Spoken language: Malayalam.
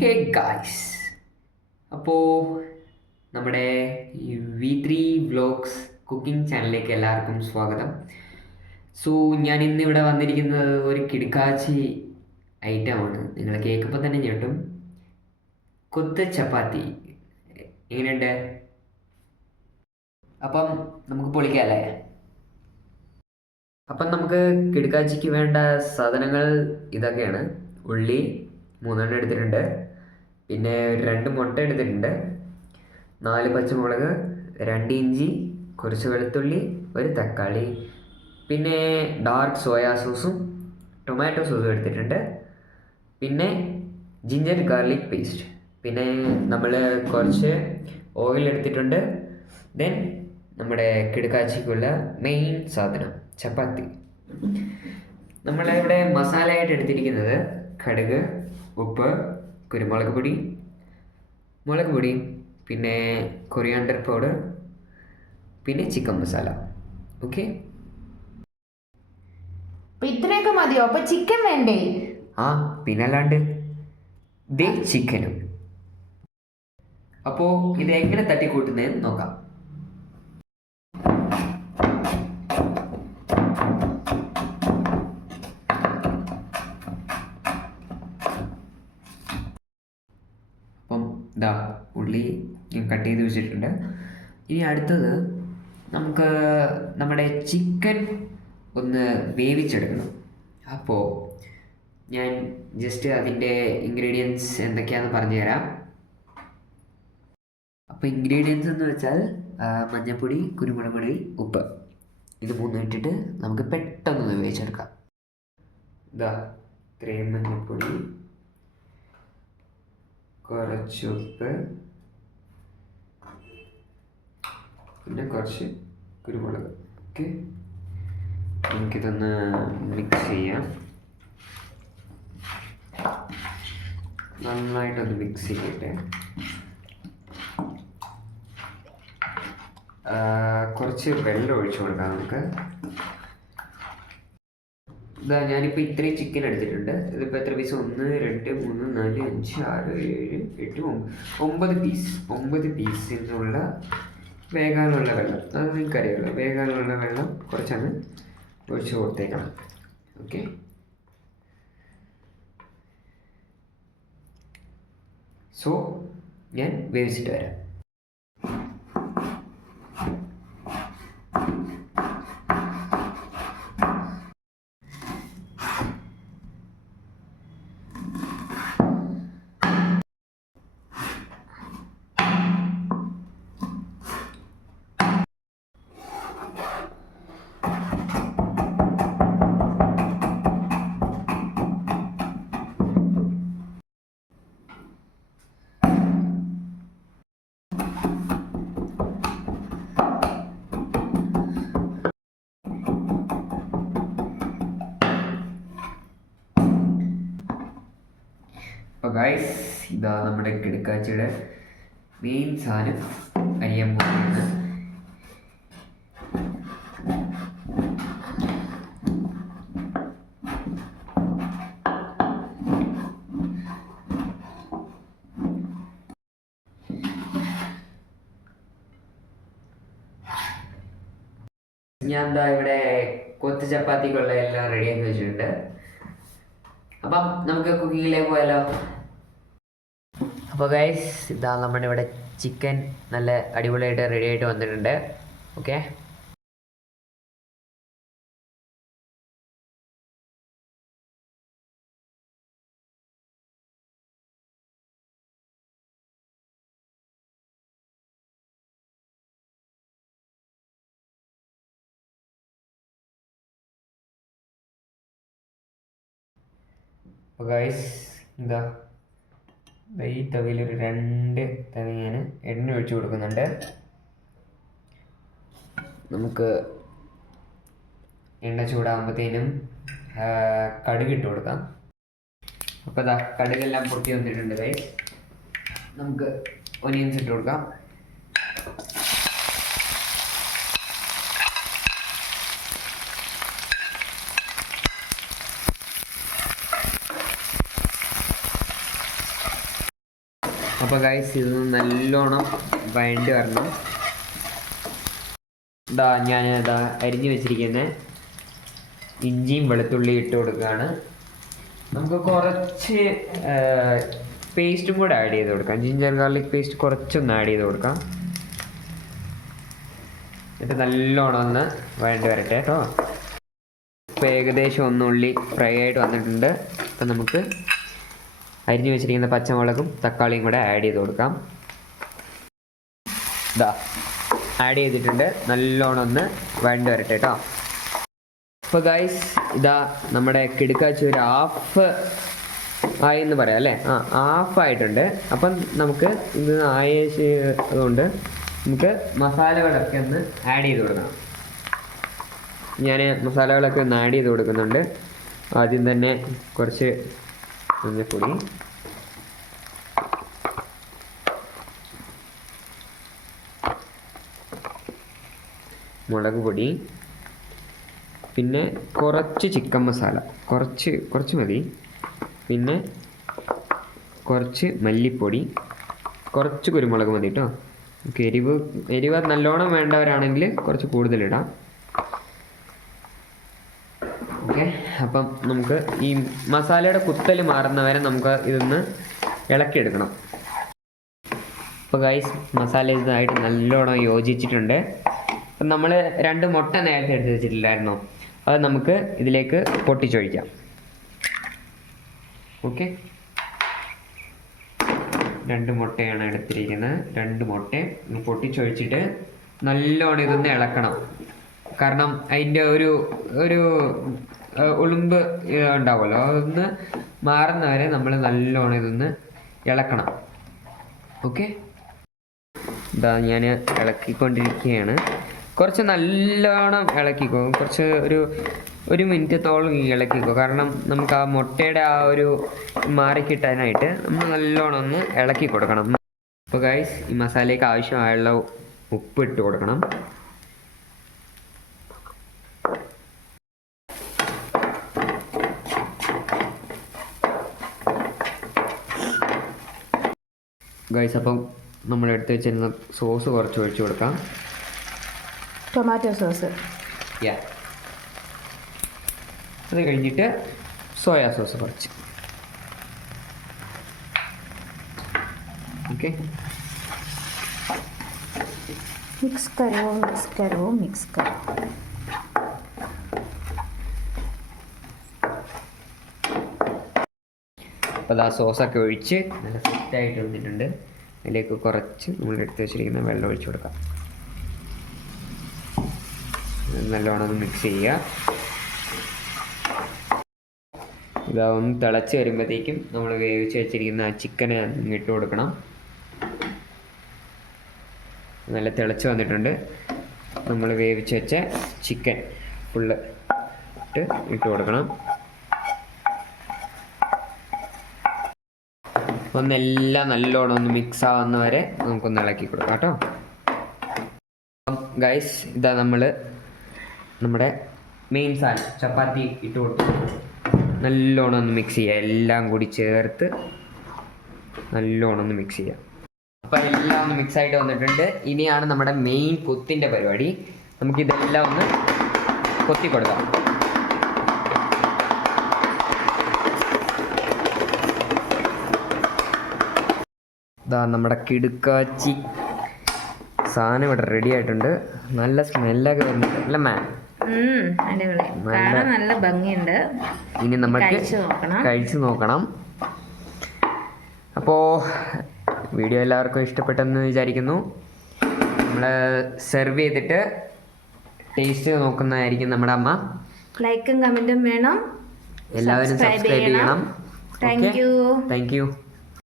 ഹേ ഗായ്സ്, അപ്പോൾ നമ്മുടെ ഈ V3 വ്ലോഗ്സ് കുക്കിംഗ് ചാനലിലേക്ക് എല്ലാവർക്കും സ്വാഗതം. സോ ഞാൻ ഇന്നിവിടെ വന്നിരിക്കുന്നത് ഒരു കിടുക്കാച്ചി ഐറ്റമാണ്. നിങ്ങൾ കേൾക്കുമ്പോൾ തന്നെ ഞെട്ടും. കൊത്ത് ചപ്പാത്തി എങ്ങനെയുണ്ട്? അപ്പം നമുക്ക് പൊളിക്കാമല്ലേ? അപ്പം നമുക്ക് കിടുക്കാച്ചിക്ക് വേണ്ട സാധനങ്ങൾ ഇതൊക്കെയാണ്. ഉള്ളി 3 എടുത്തിട്ടുണ്ട്, പിന്നെ 2 മുട്ട എടുത്തിട്ടുണ്ട്, 4 പച്ചമുളക്, 2 ഇഞ്ചി, കുറച്ച് വെളുത്തുള്ളി, ഒരു തക്കാളി, പിന്നെ ഡാർക്ക് സോയാ സോസും ടൊമാറ്റോ സോസും എടുത്തിട്ടുണ്ട്, പിന്നെ ജിഞ്ചർ ഗാർലിക് പേസ്റ്റ്, പിന്നെ നമ്മൾ കുറച്ച് ഓയിൽ എടുത്തിട്ടുണ്ട്. ദെൻ നമ്മുടെ കിടുക്കാച്ചിക്കുള്ള മെയിൻ സാധനം ചപ്പാത്തി. നമ്മളിവിടെ മസാലയായിട്ട് എടുത്തിരിക്കുന്നത് കടുക്, ഉപ്പ്, കുരുമുളക് പൊടി, മുളക് പൊടി, പിന്നെ കൊറിയാണ്ടർ പൗഡർ, പിന്നെ ചിക്കൻ മസാല. ഓക്കെ, ഇത്രയൊക്കെ മതിയോ? അപ്പൊ ചിക്കൻ വേണ്ടേ? ആ പിന്നല്ലാണ്ട് ദേ ചിക്കനും. അപ്പോൾ ഇത് എങ്ങനെ തട്ടിക്കൂട്ടുന്നതെന്ന് നോക്കാം. അപ്പം ഇതാ ഉള്ളി കട്ട് ചെയ്ത് വെച്ചിട്ടുണ്ട്. ഇനി അടുത്തത് നമുക്ക് നമ്മുടെ ചിക്കൻ ഒന്ന് വേവിച്ചെടുക്കണം. അപ്പോൾ ഞാൻ ജസ്റ്റ് അതിൻ്റെ ഇൻഗ്രീഡിയൻസ് എന്തൊക്കെയാണെന്ന് പറഞ്ഞു തരാം. അപ്പോൾ ഇൻഗ്രീഡിയൻസ് എന്ന് വെച്ചാൽ മഞ്ഞൾപ്പൊടി, കുരുമുളക് പൊടി, ഉപ്പ്, ഇത് 3 ഇട്ടിട്ട് നമുക്ക് പെട്ടെന്ന് വേവിച്ചെടുക്കാം. ഇതാ ഇത്രയും മഞ്ഞൾപ്പൊടി, കുറച്ച് ഉപ്പ്, പിന്നെ കുറച്ച് കുരുമുളക്. ഓക്കെ, നമുക്കിതൊന്ന് മിക്സ് ചെയ്യാം. നന്നായിട്ടൊന്ന് മിക്സ് ചെയ്യട്ടെ. കുറച്ച് വെള്ളം ഒഴിച്ചു കൊടുക്കാം നമുക്ക്. ഇതാ ഞാനിപ്പോൾ ഇത്രയും ചിക്കൻ എടുത്തിട്ടുണ്ട്. ഇതിപ്പോൾ എത്ര പീസ്? 1, 2, 3, 4, 5, 6, 7, 8, 9 പീസ്. 9 പീസിനുള്ള വേകാനുള്ള വെള്ളം, അത് നിങ്ങൾക്കറിയാമല്ലോ. വേകാനുള്ള വെള്ളം കുറച്ചാണ് ഒഴിച്ച് കൊടുത്തേക്കണം. ഓക്കെ, സോ ഞാൻ വേവിച്ചിട്ട് വരാം. അപ്പോൾ ഗൈസ്, ഇതാ നമ്മുടെ കിടുക്കാച്ചിയുടെ മെയിൻ സാധനം അരിയാൻ പോകുന്നത്. ഞാൻ എന്താ ഇവിടെ കൊത്ത് ചപ്പാത്തിക്കുള്ള എല്ലാം റെഡിയാക്കി വെച്ചിട്ടുണ്ട്. അപ്പം നമുക്ക് കുക്കിങ്ങിലേക്ക് പോയാലോ. അപ്പോൾ ഗൈസ്, ഇതാ നമ്മുടെ ഇവിടെ ചിക്കൻ നല്ല അടിപൊളിയായിട്ട് റെഡി ആയിട്ട് വന്നിട്ടുണ്ട്. ഓക്കെ, അപ്പോൾ ഗൈസ് എന്താ ഈ തവിയിൽ 2 തവി ഞാൻ എണ്ണ ഒഴിച്ചു കൊടുക്കുന്നുണ്ട്. നമുക്ക് എണ്ണ ചൂടാകുമ്പോഴത്തേനും കടുക് ഇട്ട് കൊടുക്കാം. അപ്പോൾ ഇതാ കടുകെല്ലാം പൊട്ടി വന്നിട്ടുണ്ട് ഗൈസ്. നമുക്ക് ഒനിയൻസ് ഇട്ട് കൊടുക്കാം. അപ്പോൾ ഗൈസ് ഇത് നല്ലോണം വഴണ്ടി വരണം. ഞാൻ അരിഞ്ഞു വെച്ചിരിക്കുന്ന ഇഞ്ചിയും വെളുത്തുള്ളി ഇട്ട് കൊടുക്കുകയാണ്. നമുക്ക് കുറച്ച് പേസ്റ്റും കൂടെ ആഡ് ചെയ്ത് കൊടുക്കാം. ജിഞ്ചർ ഗാർലിക് പേസ്റ്റ് കുറച്ചൊന്ന് ആഡ് ചെയ്ത് കൊടുക്കാം. എന്നിട്ട് നല്ലോണം ഒന്ന് വഴണ്ടി വരട്ടെ കേട്ടോ. ഇപ്പോൾ ഏകദേശം ഉള്ളി ഫ്രൈ ആയിട്ട് വന്നിട്ടുണ്ട്. അപ്പം നമുക്ക് അരിഞ്ഞു വെച്ചിരിക്കുന്ന പച്ചമുളകും തക്കാളിയും കൂടെ ആഡ് ചെയ്ത് കൊടുക്കാം. ആഡ് ചെയ്തിട്ടുണ്ട്. നല്ലോണം ഒന്ന് വഴണ്ടി വരട്ടെ കേട്ടോ. അപ്പോൾ ഗൈസ് നമ്മുടെ കിടുക്കാച്ചി ഒരു ഹാഫ് ആയി എന്ന് പറയാം അല്ലേ? ഹാഫ് ആയിട്ടുണ്ട്. അപ്പം നമുക്ക് ഇത് ആയതുകൊണ്ട് നമുക്ക് മസാലകളൊക്കെ ഒന്ന് ആഡ് ചെയ്ത് കൊടുക്കണം. ഞാൻ മസാലകളൊക്കെ ഒന്ന് ആഡ് ചെയ്ത് കൊടുക്കുന്നുണ്ട്. ആദ്യം തന്നെ കുറച്ച് മഞ്ഞൾപ്പൊടി, മുളക് പൊടി, പിന്നെ കുറച്ച് ചിക്കൻ മസാല, കുറച്ച് മതി. പിന്നെ കുറച്ച് മല്ലിപ്പൊടി, കുറച്ച് കുരുമുളക് മതി കേട്ടോ. എരിവ് നല്ലോണം വേണ്ടവരാണെങ്കിൽ കുറച്ച് കൂടുതലിടാം. ഓക്കെ, അപ്പം നമുക്ക് ഈ മസാലയുടെ കുത്തൽ മാറുന്നവരെ നമുക്ക് ഇതൊന്ന് ഇളക്കിയെടുക്കണം. അപ്പോൾ ഗൈസ് മസാല ഇതായിട്ട് നല്ലോണം യോജിച്ചിട്ടുണ്ട്. അപ്പം നമ്മൾ 2 മുട്ട നേരത്തെ എടുത്ത് വെച്ചിട്ടില്ലായിരുന്നോ? അത് നമുക്ക് ഇതിലേക്ക് പൊട്ടിച്ചൊഴിക്കാം. ഓക്കെ, 2 മുട്ടയാണ് എടുത്തിരിക്കുന്നത്. 2 മുട്ടയും പൊട്ടിച്ചൊഴിച്ചിട്ട് നല്ലോണം ഇതൊന്ന് ഇളക്കണം. കാരണം അതിൻ്റെ ഒരു ഉളുമ്പ് ഉണ്ടാവുമല്ലോ, അതൊന്ന് മാറുന്നവരെ നമ്മൾ നല്ലോണം ഇതൊന്ന് ഇളക്കണം. ഓക്കെ, ഞാൻ ഇളക്കിക്കൊണ്ടിരിക്കുകയാണ്. കുറച്ച് നല്ലോണം ഇളക്കിക്കോ, കുറച്ച് ഒരു മിനിറ്റത്തോളം ഇളക്കിക്കോ. കാരണം നമുക്ക് ആ മുട്ടയുടെ ആ ഒരു മാറിക്കിട്ടാനായിട്ട് നമ്മൾ നല്ലോണം ഒന്ന് ഇളക്കി കൊടുക്കണം. അപ്പോൾ ഗൈസ് ഈ മസാലയ്ക്ക് ആവശ്യമായുള്ള ഉപ്പ് ഇട്ട് കൊടുക്കണം. ഗൈസ് അപ്പം നമ്മൾ എടുത്ത് വെച്ചിരുന്ന സോസ് കുറച്ച് ഒഴിച്ചു കൊടുക്കാം. Tomato sauce. അത് കഴിഞ്ഞിട്ട് സോയാ സോസ് കുറച്ച്. ഓക്കെ, മിക്സ് കരോ. അപ്പോൾ ആ സോസൊക്കെ ഒഴിച്ച് നല്ല സെറ്റായിട്ട് വന്നിട്ടുണ്ട്. അതിലേക്ക് കുറച്ച് നമ്മൾ എടുത്ത് വെച്ചിരിക്കുന്ന വെള്ളം ഒഴിച്ചു കൊടുക്കാം. നല്ലോണം ഒന്ന് മിക്സ് ചെയ്യുക. ഒന്ന് തിളച്ച് വരുമ്പോഴത്തേക്കും നമ്മൾ വേവിച്ച് വെച്ചിരിക്കുന്ന ആ ചിക്കന് ഇട്ട് കൊടുക്കണം. നല്ല തിളച്ച് വന്നിട്ടുണ്ട്. നമ്മൾ വേവിച്ച് വെച്ച ചിക്കൻ ഫുള്ള് ഇട്ട് കൊടുക്കണം. ഒന്നെല്ലാം നല്ലോണം ഒന്ന് മിക്സ് ആവുന്ന വരെ നമുക്കൊന്ന് ഇളക്കി കൊടുക്കാം കേട്ടോ. ഗൈസ് നമ്മൾ നമ്മുടെ മെയിൻ സാധനം ചപ്പാത്തി ഇട്ട് കൊടുത്തു. നല്ലോണം ഒന്ന് മിക്സ് ചെയ്യുക. എല്ലാം കൂടി ചേർത്ത് നല്ലോണം ഒന്ന് മിക്സ് ചെയ്യുക. അപ്പോൾ എല്ലാം ഒന്ന് മിക്സ് ആയിട്ട് വന്നിട്ടുണ്ട്. ഇനിയാണ് നമ്മുടെ മെയിൻ കൊത്തിൻ്റെ പരിപാടി. നമുക്കിതെല്ലാം ഒന്ന് കൊത്തി കൊടുക്കാം. നമ്മുടെ കിടുക്കാച്ചി സാധനം ഇവിടെ റെഡി ആയിട്ടുണ്ട്. നല്ല സ്മെല്ലൊക്കെ വരുന്നുണ്ട് അല്ലേ മാം? നല്ല ഭംഗിയുണ്ട്. ഇനി നമുക്ക് കഴിച്ചു നോക്കണം. അപ്പോൾ വീഡിയോ എല്ലാവർക്കും ഇഷ്ടപ്പെട്ടെന്ന് വിചാരിക്കുന്നു. നമ്മൾ സെർവ് ചെയ്തിട്ട് ടേസ്റ്റ് നോക്കുന്നതായിരിക്കും നമ്മുടെ അമ്മ. ലൈക്കും കമൻറ്റും വേണം. എല്ലാവരും സബ്സ്ക്രൈബ് ചെയ്യണം. Thank you.